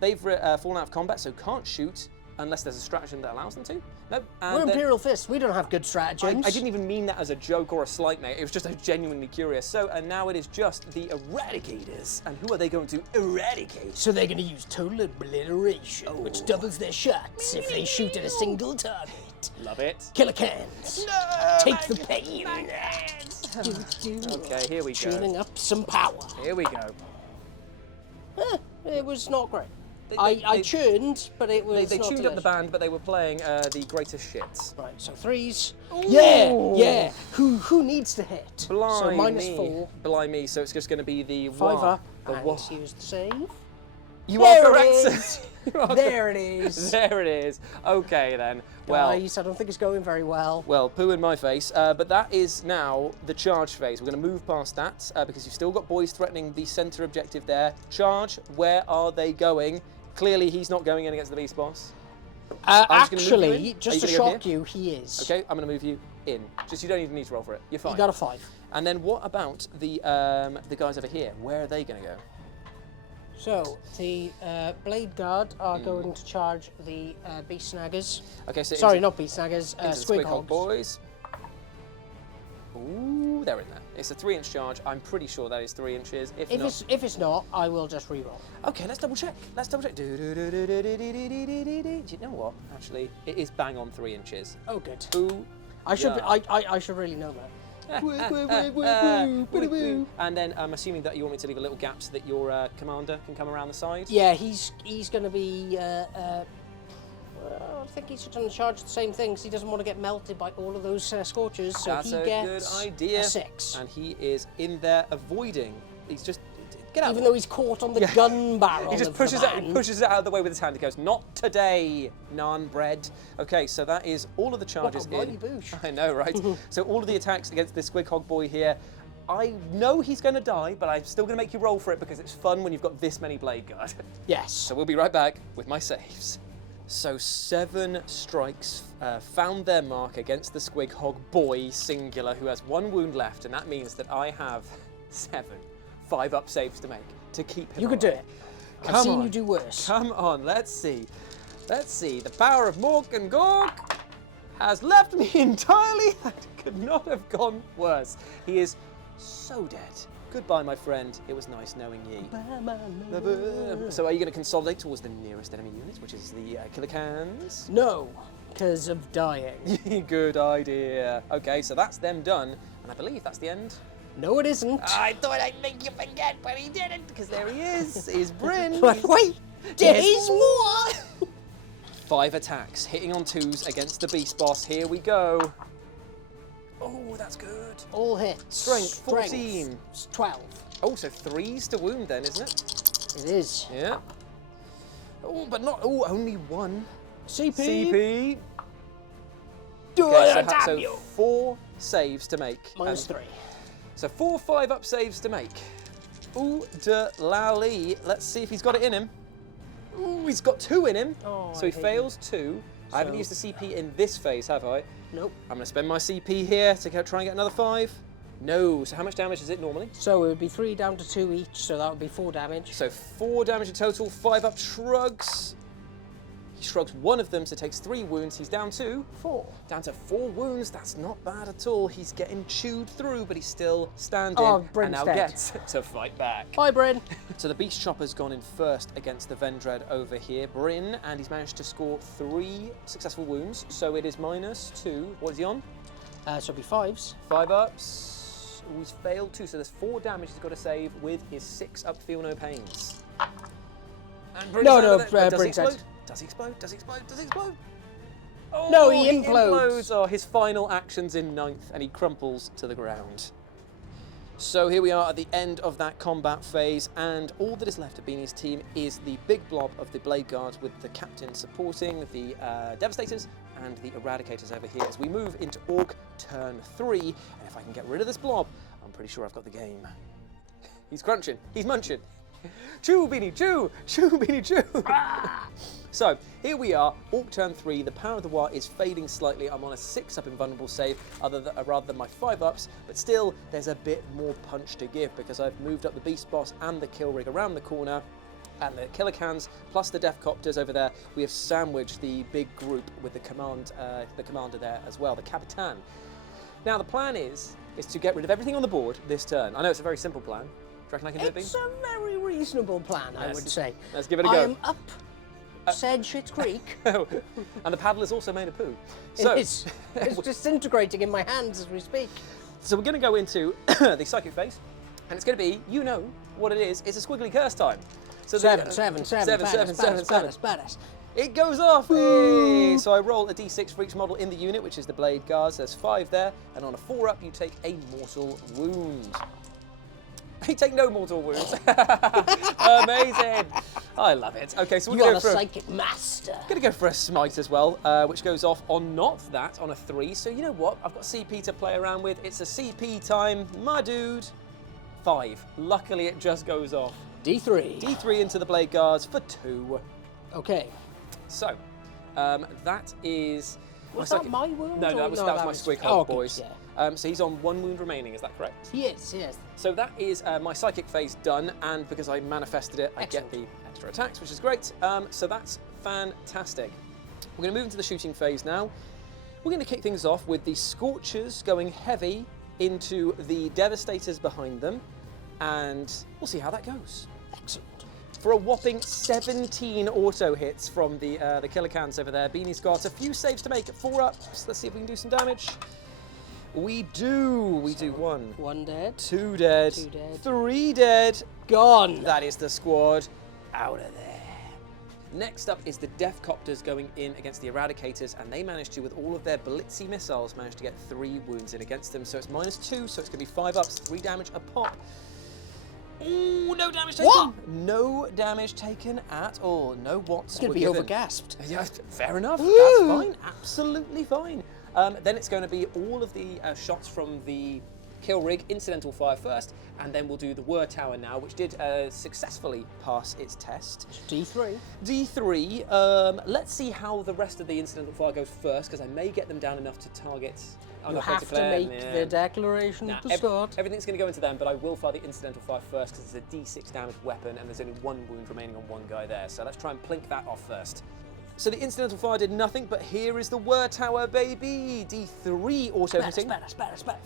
They've fallen out of combat, so can't shoot unless there's a stratagem that allows them to. Nope. And We're then- Imperial Fist. We don't have good stratagems. I didn't even mean that as a joke or a slight, mate. It was just genuinely curious. So, and now it is just the Eradicators. And who are they going to eradicate? So they're going to use total obliteration, which doubles their shots if they shoot at a single target. Love it. Killer cans. No, Take the pain. Okay, here we go. Tuning up some power. Here we go. It was not great. They- I tuned, but it was They not tuned up the delicious. band, but they were playing the greatest shits. Right, so 3s. Yeah. Who needs to hit? So Blimey. -4. Blimey, so it's just going to be the 5 War. up. The And War. use the save. You There are it correct. is. You are There it is. There it is. Okay then. Well, Guys, I don't think it's going very well. well, poo in my face. But that is now the charge phase. We're going to move past that because you've still got boys threatening the center objective there. Charge. Where are they going? Clearly, he's not going in against the beast boss. I'm just gonna move you Actually, in. just Are to you gonna go shock you, he is. Okay, I'm going to move you in. Just you don't even need to roll for it. You're fine. You got a 5. And then what about the guys over here? Where are they going to go? So, the Blade Guard are going to charge the Beast Snaggers. Okay, so Sorry, into- not Beast Snaggers, into the Squig Squig Hog Hogs. boys. Ooh, they're in there. It's a 3-inch charge. I'm pretty sure that is 3 inches. If not, If it's not, I will just re-roll. okay, let's double check. Let's double check. Do you know what? Actually, it is bang on 3 inches. Oh, good. Ooh, I should yeah. I should really know that. And then I'm assuming that you want me to leave a little gap so that your commander can come around the side? Yeah, he's going to be. I think he's going to charge the same thing because he doesn't want to get melted by all of those scorchers. So That's he a gets good idea. a 6. And he is in there avoiding. He's just get out. Even though he's caught on the gun barrel. He just of pushes the it. van. He pushes it out of the way with his hand. He goes, "Not today, naan bread." Okay, so that is all of the charges What a in. bloody boosh. I know, right? So all of the attacks against this Squig Hog boy here. I know he's going to die, but I'm still going to make you roll for it because it's fun when you've got this many Blade Guard. Yes. So we'll be right back with my saves. So 7 strikes found their mark against the Squig Hog boy singular who has 1 wound left, and that means that I have 7 5-up saves to make to keep him You could do it. I've seen you do worse. Come on, let's see. Let's see. The power of Mork and Gork has left me entirely. That could not have gone worse. He is so dead. Goodbye, my friend. It was nice knowing ye. So are you going to consolidate towards the nearest enemy unit, which is the killer cans? No, because of dying. Good idea. Okay, so that's them done, and I believe that's the end. No, it isn't. I thought I'd make you forget, but he didn't, because there he is. He's Bryn. But wait, there's more. 5 attacks, hitting on 2s against the beast boss. Here we go. Oh, that's good. All hits. Strength, 14. 12. Oh, so 3s to wound then, isn't it? It is. Yeah. Oh, but not. Oh, only 1. CP. CP. Do Okay, it, damn you. 4 saves to make. Minus And 3. So 4 5-up saves to make. Ooh, de lally. Let's see if he's got it in him. Ooh, he's got 2 in him. Oh, so he fails 2. I haven't used the CP in this phase, have I? Nope. I'm going to spend my CP here to try and get another 5. No. So how much damage is it normally? So it would be 3 down to 2 each, so that would be 4 damage. So 4 damage in total, 5-up shrugs. He shrugs 1 of them, so takes 3 wounds. He's down to 4. Down to 4 wounds. That's not bad at all. He's getting chewed through, but he's still standing and Bryn's now dead. gets to fight back. Bye, Bryn. So the Beast Chopper's gone in first against the Vendread over here, Bryn, and he's managed to score 3 successful wounds. So it is -2. What is he on? So it'll be 5s. 5-ups. Ooh, he's failed 2, so there's 4 damage he's got to save with his 6-up Feel No Pains. And Bryn's No, over there. Does he Bryn's dead. explode? Does he explode? Does he explode? Does he explode? Oh, No, he implodes. Oh, his final actions in 9th, and he crumples to the ground. So here we are at the end of that combat phase, and all that is left of Beanie's team is the big blob of the Blade Guards with the captain supporting the Devastators and the Eradicators over here as we move into Orc turn 3. And if I can get rid of this blob, I'm pretty sure I've got the game. He's crunching. He's munching. Chew, Beanie, chew! Chew, Beanie, chew! So, here we are, Orc turn 3, the power of the Waaagh is fading slightly. I'm on a 6-up invulnerable save, rather than my 5-ups, but still, there's a bit more punch to give because I've moved up the Beast Boss and the Kill Rig around the corner, and the Killer Cans, plus the Death Copters over there. We have sandwiched the big group with the commander there as well, the Capitan. Now, the plan is to get rid of everything on the board this turn. I know it's a very simple plan. Do you reckon I can do it, Bean? It's a very reasonable plan, I would say. Let's give it a go. I'm up said Schitt's Creek. And the paddle is also made of poo. So, It is. It's disintegrating in my hands as we speak. So we're going to go into the psychic phase, and it's going to be, you know what it is. It's a squiggly curse time. So Seven. It goes off. Hey! So I roll a d6 for each model in the unit, which is the Blade Guards. There's 5 there, and on a 4-up, you take a mortal wound. You take no mortal wounds. Amazing. I love it. Okay, so we're You're going a for psychic master. Going to go for a smite as well, which goes off on not that, on a 3. So you know what? I've got CP to play around with. It's a CP time, my dude. 5. Luckily, it just goes off. D3. D3 into the Blade Guards for 2. Okay. So, that is... Was that my wound? No, that was my Squig Hog, boys. Yeah. So he's on 1 wound remaining, is that correct? He is, yes. So that is my psychic phase done, and because I manifested it, I get the extra attacks, which is great. So that's fantastic. We're going to move into the shooting phase now. We're going to kick things off with the Scorchers going heavy into the Devastators behind them, and we'll see how that goes. Excellent. For a whopping 17 auto hits from the Killer Cans over there, Beanie's got a few saves to make at 4-ups. Let's see if we can do some damage. We do 1. 1 dead. 2 dead. 2 dead. 3 dead. Gone. That is the squad out of there. Next up is the Death Copters going in against the Eradicators, and they managed to, with all of their blitzy missiles, managed to get 3 wounds in against them. So it's -2, so it's going to be 5 ups, 3 damage a pop. Ooh, no damage taken. What? No damage taken at all. No what's It's going to be overgasped. Yeah, fair enough. That's fine. Absolutely fine. Then it's going to be all of the shots from the kill rig incidental fire first, and then we'll do the Whir Tower now, which did successfully pass its test. D3. D3. Let's see how the rest of the incidental fire goes first, because I may get them down enough to target. You have to make the declaration at the start. Everything's going to go into them, but I will fire the incidental fire first because it's a D6 damage weapon, and there's only 1 wound remaining on 1 guy there. So let's try and plink that off first. So the incidental fire did nothing, but here is the Whir Tower, baby. D3 auto hitting. Badass.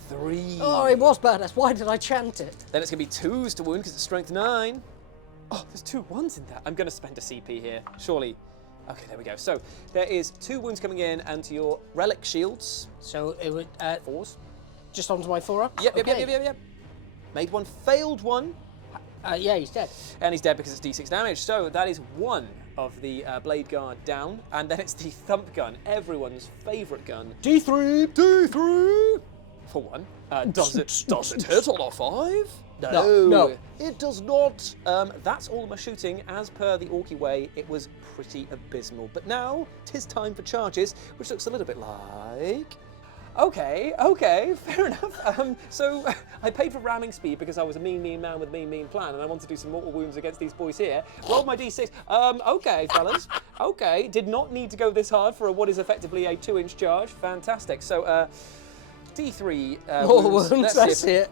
3. Oh, it was badass. Why did I chant it? Then it's going to be 2s to wound because it's strength 9. Oh, there's 2 1s in that. I'm going to spend a CP here, surely. Okay, there we go. So there is 2 wounds coming in, and to your relic shields. So it would 4s. just onto my 4-up. Yep. Made 1, failed 1. Yeah, he's dead. And he's dead because it's D6 damage. So that is 1 of the Blade Guard down. And then it's the Thump Gun, everyone's favourite gun. D3! For 1. Does it hit on a 5? No. It does not. That's all my shooting. As per the Orky way, it was pretty abysmal. But now, 'tis time for charges, which looks a little bit like... Okay, fair enough. So I paid for ramming speed because I was a mean man with a mean plan, and I want to do some mortal wounds against these boys here. Rolled my D6. Okay, fellas. Okay, did not need to go this hard for what is effectively a 2-inch charge. Fantastic. So D3 More wounds. wounds, that's it.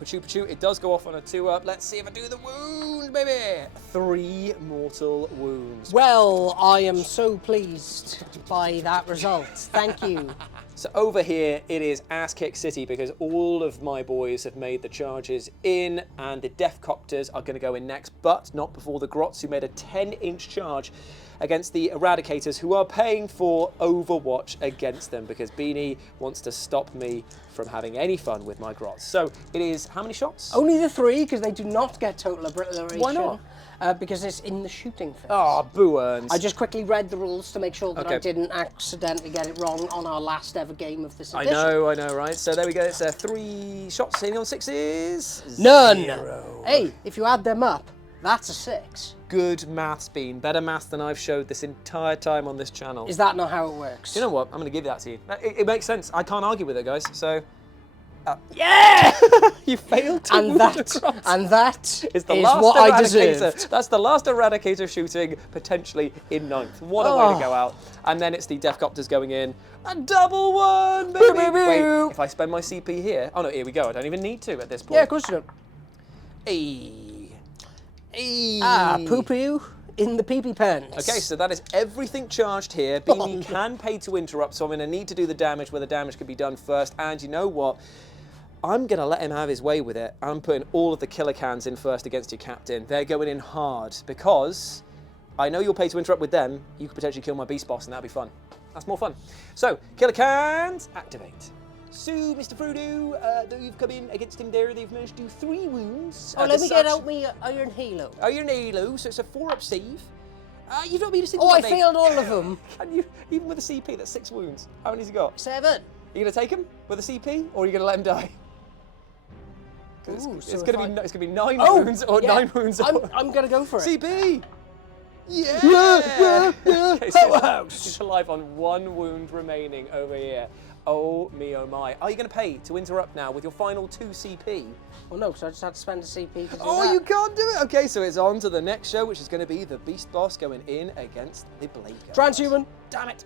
Pachoo, it does go off on a 2-up. Let's see if I do the wound, baby. 3 mortal wounds. Well, I am so pleased by that result. Thank you. So over here, it is Ass Kick City because all of my boys have made the charges in, and the Death Copters are going to go in next, but not before the Grots, who made a 10-inch charge against the Eradicators, who are paying for Overwatch against them because Beanie wants to stop me from having any fun with my Grots. So it is how many shots? Only the 3, because they do not get total obliteration. Why not? Because it's in the shooting phase. Ah, boo-earns. I just quickly read the rules to make sure that Okay. I didn't accidentally get it wrong on our last ever game of this I edition. know, right? So there we go. It's 3 shots hitting on 6s. None. 0. Hey, if you add them up, that's a 6. Good maths, Bean. Better maths than I've showed this entire time on this channel. Is that not how it works? You know what? I'm going to give that to you. It makes sense. I can't argue with it, guys. So, yeah! you failed to and wound that the Grots. and that is the is last what I Eradicator. deserved. That's the last Eradicator shooting, potentially in 9th. What a way to go out. And then it's the Death Copters going in. A double 1, baby! Wait, if I spend my CP here... Oh, no, here we go. I don't even need to at this point. Yeah, of course you don't. Poo-poo in the pee-pee pants. Okay, so that is everything charged here. Beanie can pay to interrupt, so I'm going to need to do the damage where the damage can be done first. And you know what? I'm going to let him have his way with it. I'm putting all of the killer cans in first against your captain. They're going in hard because I know you'll pay to interrupt with them. You could potentially kill my beast boss, and that'll be fun. That's more fun. So, killer cans, activate. So, Mr. Frodo, though you've come in against him there, they've managed to do 3 wounds. Oh, let me get out my Iron Halo. Iron Halo, so it's a 4-up save. You've not been a single Oh, I mate. failed all of them. Can you, even with a CP, that's 6 wounds. How many has he got? 7. Are you going to take him with a CP, or are you going to let him die? Ooh, It's going to be 9 Oh, wounds, or yeah. 9 wounds. I'm going to go for it. CP! Yeah! Okay, so he's alive on 1 wound remaining over here. Oh me, oh my. Are you going to pay to interrupt now with your final 2 CP? Well, no, because I just had to spend a CP to do Oh, that. you can't do it! Okay, so it's on to the next show, which is going to be the Beast Boss going in against the Blade Guard. Transhuman. Damn it!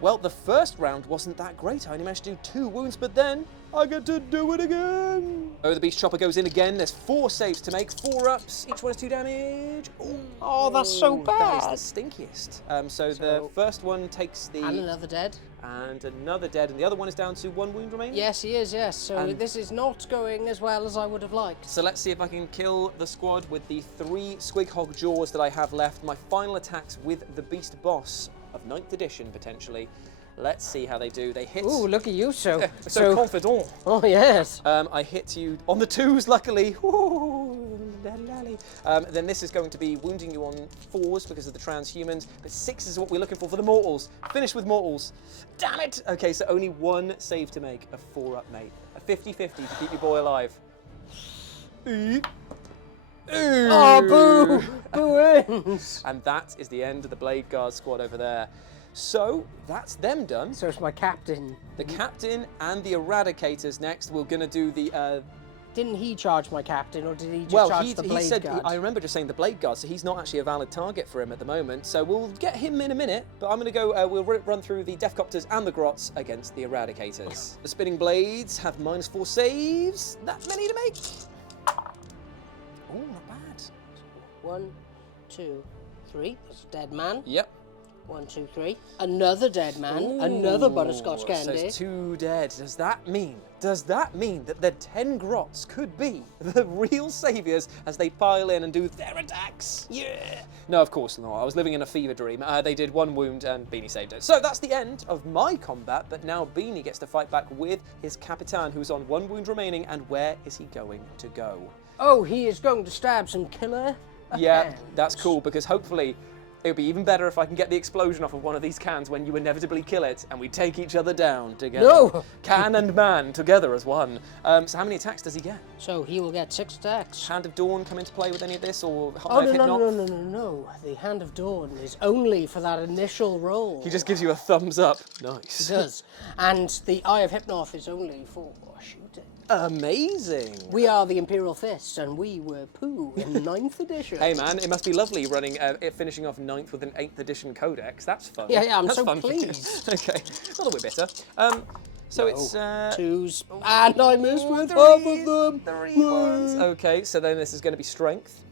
Well, the first round wasn't that great. I only managed to do 2 wounds, but then I get to do it again. Oh, the Beast Chopper goes in again. There's 4 saves to make, 4 ups. Each one is 2 damage. Ooh, Oh, that's so bad. That is the stinkiest. So the first one takes the... And another dead. And another dead, and the other one is down to 1 wound remaining? Yes, he is, yes. So this is not going as well as I would have liked. So let's see if I can kill the squad with the 3 Squighog Jaws that I have left. My final attacks with the Beast Boss of 9th edition, potentially. Let's see how they do. They hit. Ooh, look at you, so Confident. Oh yes. I hit you on the 2s, luckily. Ooh, lally. Then this is going to be wounding you on 4s because of the transhumans, but 6 is what we're looking for the mortals. Finish with mortals. Damn it! Okay, so only 1 save to make, a 4-up, mate. A 50-50 to keep your boy alive. Oh, boo! Boo wins! And that is the end of the Blade Guard squad over there. So, that's them done. So it's my captain. The captain and the eradicators next. We're going to do the... Didn't he charge my captain, or did he just charge the Blade said, Guard? I remember just saying the Blade Guard, so he's not actually a valid target for him at the moment. So we'll get him in a minute, but I'm going to go, we'll run through the Deathcopters and the Grots against the Eradicators. The Spinning Blades have -4 saves. That many to make. Oh, not bad. 1, 2, 3. That's a dead man. Yep. 1, 2, 3. Another dead man. Ooh, Another butterscotch candy. So it's 2 dead. Does that mean that the 10 Grots could be the real saviours as they pile in and do their attacks? Yeah. No, of course not. I was living in a fever dream. They did 1 wound and Beanie saved it. So that's the end of my combat, but now Beanie gets to fight back with his Capitan, who's on 1 wound remaining, and where is he going to go? Oh, he is going to stab some killer. Yeah, that's cool, because hopefully it would be even better if I can get the explosion off of one of these cans when you inevitably kill it and we take each other down together. No! Can and man together as one. So how many attacks does he get? So he will get 6 attacks. Hand of Dawn come into play with any of this, or Oh, no. The Hand of Dawn is only for that initial roll. He just gives you a thumbs up. Nice. He does. And the Eye of Hypnoth is only for shooting. Amazing. We are the Imperial Fists, and we were poo in 9th edition. Hey man, it must be lovely running, finishing off 9th with an 8th edition codex. That's fun. Yeah, I'm That's so fun. pleased. Okay, a little bit bitter. So it's 2s, and I missed with half of them. 3 ones. Okay, so then this is going to be strength.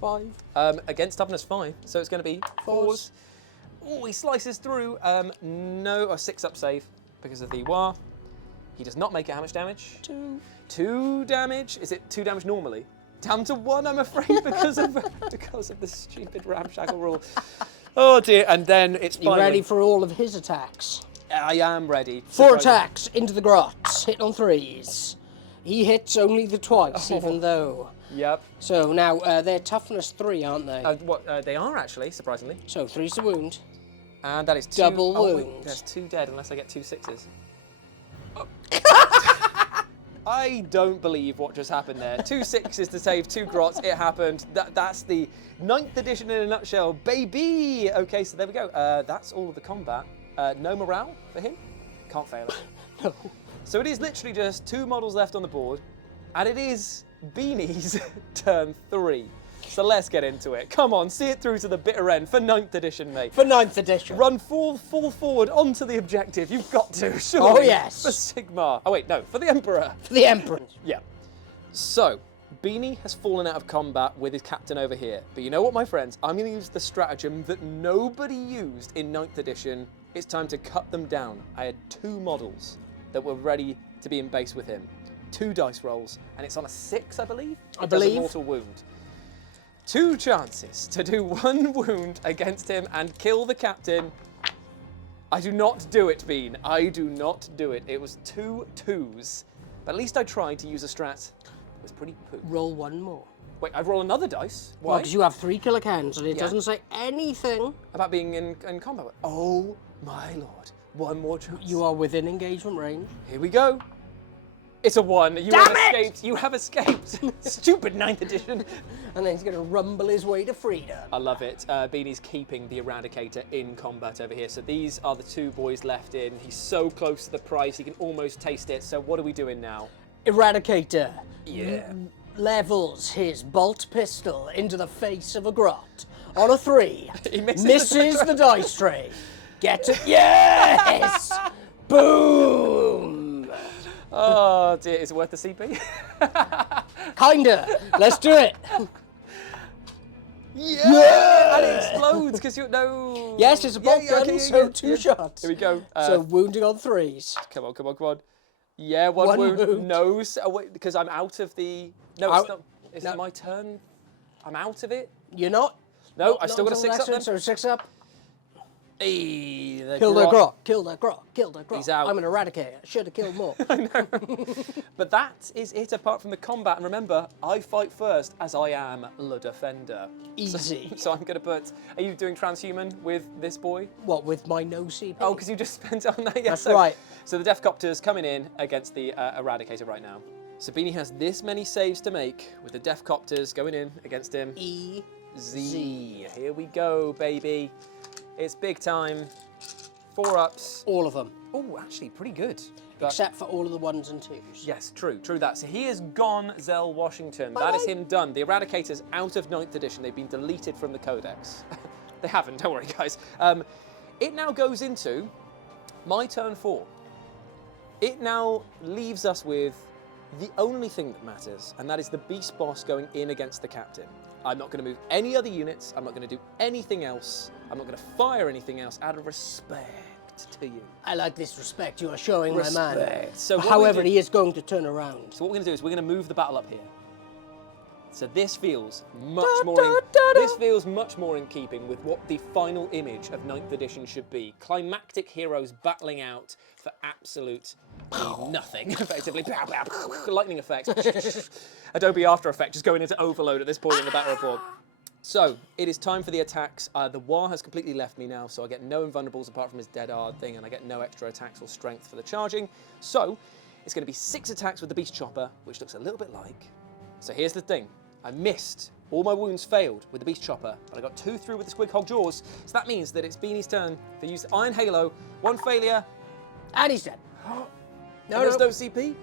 5. Against toughness 5, so it's going to be 4s. Oh, he slices through. No, a 6-up save because of the War. He does not make it how much damage? 2. 2 damage. Is it 2 damage normally? Down to 1, I'm afraid, because of the stupid ramshackle rule. Oh dear! And then it's You ready for all of his attacks? I am ready. 4 attacks into the Grots, hit on 3s. He hits only the twice, even though. Yep. So now they're toughness 3, aren't they? They are actually, surprisingly. So 3's the wound. And that is 2. Double wound. Wait, that's 2 dead unless I get 2 6s. I don't believe what just happened there. 2 6s to save 2 Grots. It happened. That's the 9th edition in a nutshell, baby. Okay, so there we go. That's all of the combat. No morale for him. Can't fail it. No. So it is literally just 2 models left on the board, and it is Beanie's turn 3. So let's get into it. Come on, see it through to the bitter end for 9th edition, mate. For 9th edition. Run full forward onto the objective. You've got to, surely. Oh, yes. For Sigmar. Oh, wait, no, for the Emperor. For the Emperor. Yeah. So, Beanie has fallen out of combat with his captain over here. But you know what, my friends? I'm going to use the stratagem that nobody used in 9th edition. It's time to cut them down. I had 2 models that were ready to be in base with him. 2 dice rolls, and it's on a 6, I believe? I believe. Does a mortal wound. 2 chances to do 1 wound against him and kill the captain. I do not do it, Bean. I do not do it. It was 2 2s. But at least I tried to use a strat. It was pretty poo. Roll 1 more. Wait, I roll another dice? Why? Well, because you have 3 killer cans, and it doesn't say anything About being in combat. Oh, my lord. 1 more chance. You are within engagement range. Here we go. It's a 1. You Damn have it! escaped. You have escaped. Stupid 9th edition. And then he's going to rumble his way to freedom. I love it. Beanie's keeping the Eradicator in combat over here. So these are the 2 boys left in. He's so close to the prize, he can almost taste it. So what are we doing now? Eradicator. Yeah. Levels his bolt pistol into the face of a Grot. On a 3. He misses the dice tray. Get it? Yes! Boom! Oh dear, is it worth the CP? Kinda. Let's do it. Yeah! And it explodes because you no. Yes, it's a bolt gun, okay, so 2 shots. Here we go. So wounding on 3s. Come on. Yeah, one wound. No, because I'm out of the. No, it's not. Is it my turn? I'm out of it. You're not. No, I still got a 6 up then. So 6 up. Hey, the Kill the grot. grot, kill the grot, kill the grot. He's out. I'm an eradicator. Should have killed more. But that is it apart from the combat. And remember, I fight first as I am the defender. Easy. So I'm going to put... Are you doing transhuman with this boy? What, with my no CP? Oh, because you just spent it on that. Yeah, That's right. So the Deathcopter's coming in against the Eradicator right now. So Beanie has this many saves to make with the Deathcopters going in against him. Z. Here we go, baby. It's big time. 4-ups. All of them. Oh, actually, pretty good. But Except for all of the 1s and 2s. yes, true that. So he is gone, Zell Washington. That is him done. The Eradicator's out of 9th edition. They've been deleted from the Codex. They haven't, don't worry, guys. It now goes into my turn 4. It now leaves us with the only thing that matters, and that is the Beast Boss going in against the Captain. I'm not going to move any other units. I'm not going to do anything else. I'm not going to fire anything else out of respect to you. I like this respect you are showing, my man. So what However, we do- he is going to turn around. So what we're going to do is we're going to move the battle up here. So this feels much This feels much more in keeping with what the final image of 9th edition should be. Climactic heroes battling out for absolute nothing, effectively. Lightning effect. Adobe After Effects just going into overload at this point in the battle report. So, it is time for the attacks. The WAAAGH has completely left me now, so I get no invulnerables apart from his dead hard thing, and I get no extra attacks or strength for the charging. So, it's going to be 6 attacks with the Beast Chopper, which looks a little bit like. So here's the thing. I missed. All my wounds failed with the Beast Chopper, but I got 2 through with the Squig Hog Jaws. So that means that it's Beanie's turn to use the Iron Halo. 1 failure. And he's dead. No, there's no CP.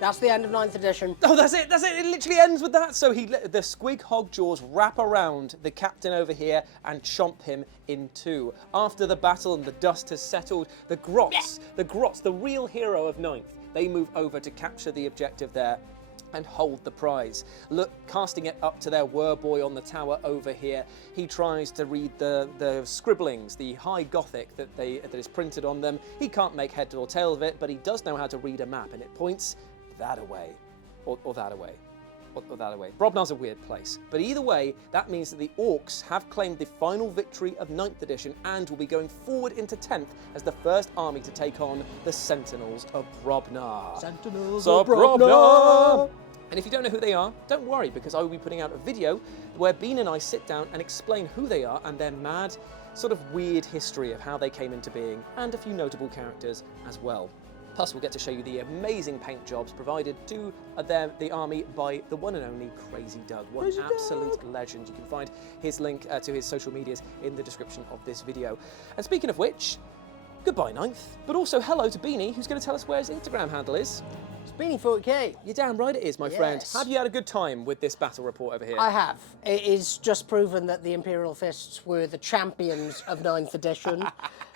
That's the end of 9th edition. Oh, that's it. It literally ends with that. So the Squig Hog Jaws wrap around the Captain over here and chomp him in 2. After the battle and the dust has settled, the Grots, the real hero of 9th, they move over to capture the objective there and hold the prize. Look, casting it up to their Werboy on the tower over here. He tries to read the scribblings, the high Gothic that is printed on them. He can't make head or tail of it, but he does know how to read a map, and it points that away, or that away, or that away. Brobnar's a weird place, but either way, that means that the Orcs have claimed the final victory of 9th edition and will be going forward into 10th as the first army to take on the Sentinels of Brobnar. Sentinels of Brobnar! And if you don't know who they are, don't worry, because I will be putting out a video where Bean and I sit down and explain who they are and their mad, sort of weird history of how they came into being, and a few notable characters as well. Plus, we'll get to show you the amazing paint jobs provided to the army by the one and only Crazy Doug. One absolute legend. You can find his link to his social medias in the description of this video. And speaking of which, goodbye 9th, but also hello to Beanie, who's going to tell us where his Instagram handle is. It's Beanie 40K. You're damn right it is, my friend. Yes. Have you had a good time with this battle report over here? I have. It is just proven that the Imperial Fists were the champions of 9th edition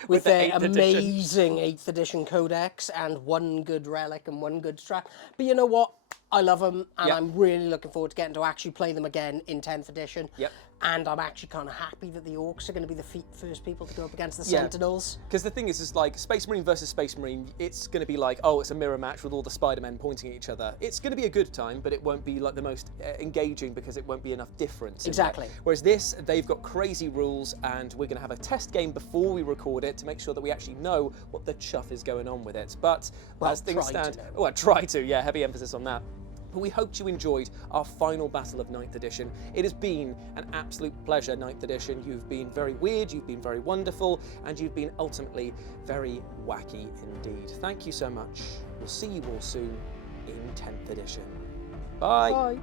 with their 8th edition. amazing 8th edition codex and 1 good relic and 1 good strat. But you know what? I love them, and Yep. I'm really looking forward to getting to actually play them again in 10th edition. Yep. And I'm actually kind of happy that the Orcs are going to be the first people to go up against the Sentinels. Because the thing is like Space Marine versus Space Marine, it's going to be like, oh, it's a mirror match with all the Spider-Men pointing at each other. It's going to be a good time, but it won't be like the most engaging because it won't be enough difference. in Exactly. there. Whereas this, they've got crazy rules, and we're going to have a test game before we record it to make sure that we actually know what the chuff is going on with it. But as things try to stand, know. I try to, yeah, heavy emphasis on that. But we hope you enjoyed our final battle of 9th edition. It has been an absolute pleasure, 9th edition. You've been very weird, you've been very wonderful, and you've been ultimately very wacky indeed. Thank you so much. We'll see you all soon in 10th edition. Bye. Bye.